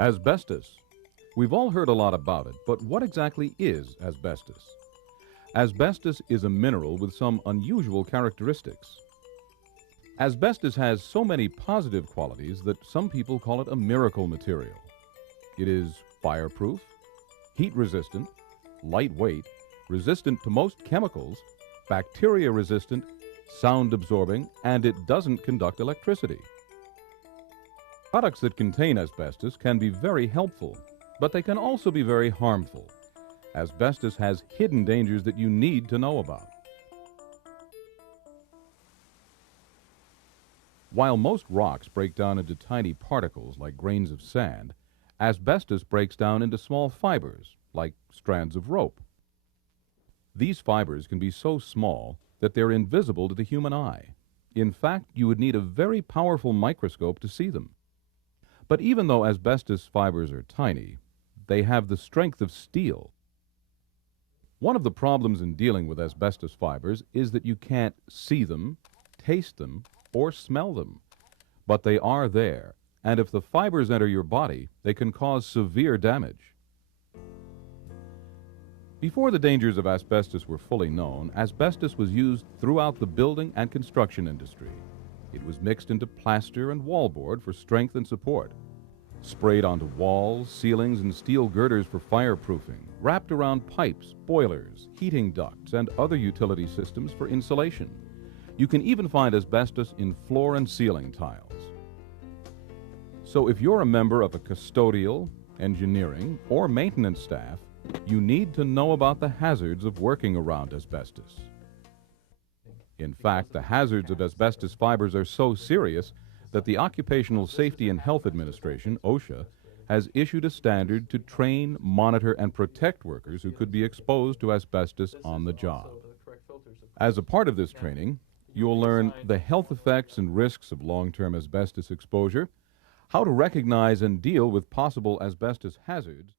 Asbestos. We've all heard a lot about it, but what exactly is asbestos? Asbestos is a mineral with some unusual characteristics. Asbestos has so many positive qualities that some people call it a miracle material. It is fireproof, heat-resistant, lightweight, resistant to most chemicals, bacteria-resistant, sound-absorbing, and it doesn't conduct electricity. Products that contain asbestos can be very helpful, but they can also be very harmful. Asbestos has hidden dangers that you need to know about. While most rocks break down into tiny particles like grains of sand, asbestos breaks down into small fibers like strands of rope. These fibers can be so small that they're invisible to the human eye. In fact, you would need a very powerful microscope to see them. But even though asbestos fibers are tiny, they have the strength of steel. One of the problems in dealing with asbestos fibers is that you can't see them, taste them, or smell them. But they are there, and if the fibers enter your body, they can cause severe damage. Before the dangers of asbestos were fully known, asbestos was used throughout the building and construction industry. It was mixed into plaster and wallboard for strength and support, sprayed onto walls, ceilings, and steel girders for fireproofing, wrapped around pipes, boilers, heating ducts, and other utility systems for insulation. You can even find asbestos in floor and ceiling tiles. So if you're a member of a custodial, engineering, or maintenance staff, you need to know about the hazards of working around asbestos. In fact, the hazards of asbestos fibers are so serious that the Occupational Safety and Health Administration, OSHA, has issued a standard to train, monitor, and protect workers who could be exposed to asbestos on the job. As a part of this training, you'll learn the health effects and risks of long-term asbestos exposure, how to recognize and deal with possible asbestos hazards,